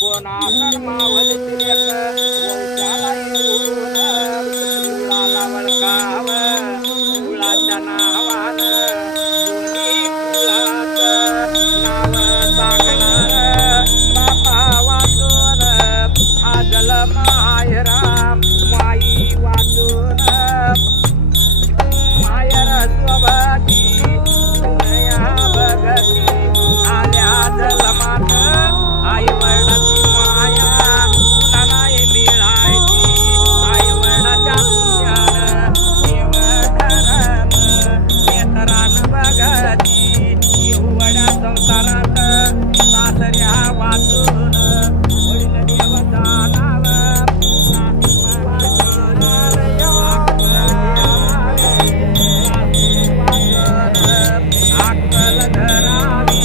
कोणा कर्मावलती लेक वंशाला येऊन कुळाला वळकाव कुळाच्या नावान दोन्ही कुळात नाव सांगणार बापा वाचून हा जलम आहे राम माई वाचून मायर स्वभाती या भगती आल्या जलमात आई वडिलाची माया पुन्हा नाही मिळायची आई वडिलाच्या पुण्यान देव धर्म नेत्रान बघती एवढ्या संसारात सासऱ्या वाचून वडील देवता नाव अक्कल धरावी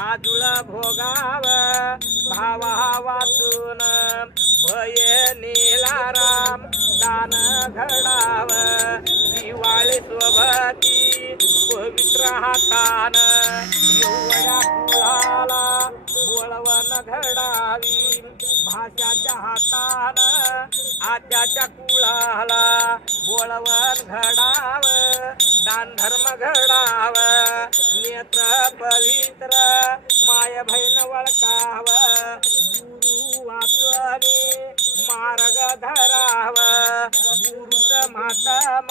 आजुळ भोगाव भावा वाचून भय नेला राम दान घडाव दिवाळी स्वभती पवित्र हातान एवढ्या कुळाला बोळवण घडावी भाषाच्या हातान आत्याच्या कुळाला बोळवण घडाव दान धर्म घडाव नेत्र पवित्र माय बहीण वळकाव गुरु वाचनी मार्ग धराव गुरुच मातम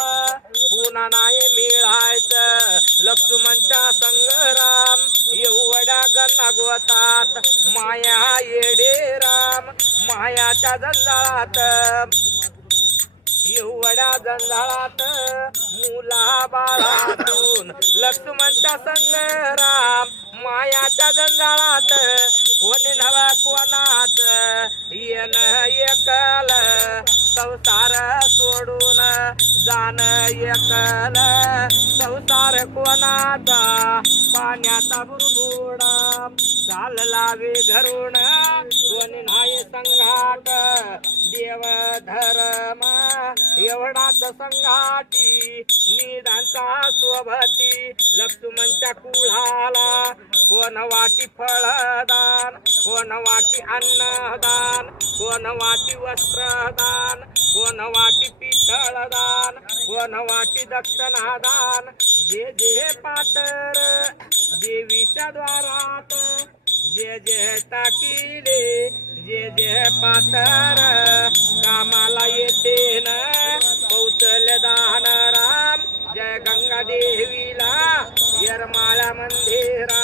पुन्हा नाही मिळायचं लक्ष्मणच्या संग्राम एवढ्या गणगोतात माया येडे राम मायाच्या जंजाळात एवढ्या जंजाळात मुला बाळातून लक्ष्मणच्या संग्राम मायाच्या जंजाळात कोणी नवा कोणाच येन एकल संसार सोडून जाण एकल संसार कोणाचा पाण्याचा बुरबुडा चालला वे घरून कोणी नाही संघाट देव धर्म एवढाच संघाटी निदांचा सोबती लक्ष्मणच्या कुळाला कोण वाटी फळदान कोण वाटी अन्नदान कोण वाटी वस्त्रदान कोण वाटी पितळदान कोण वाटी दक्षिणादान जे जे पातर देवीच्या द्वारात जे जे टाकिले जे जे पातर कामाला येते न कौशल्य दान राम जय गंगा देवीला येरमाळ्या मंदिरा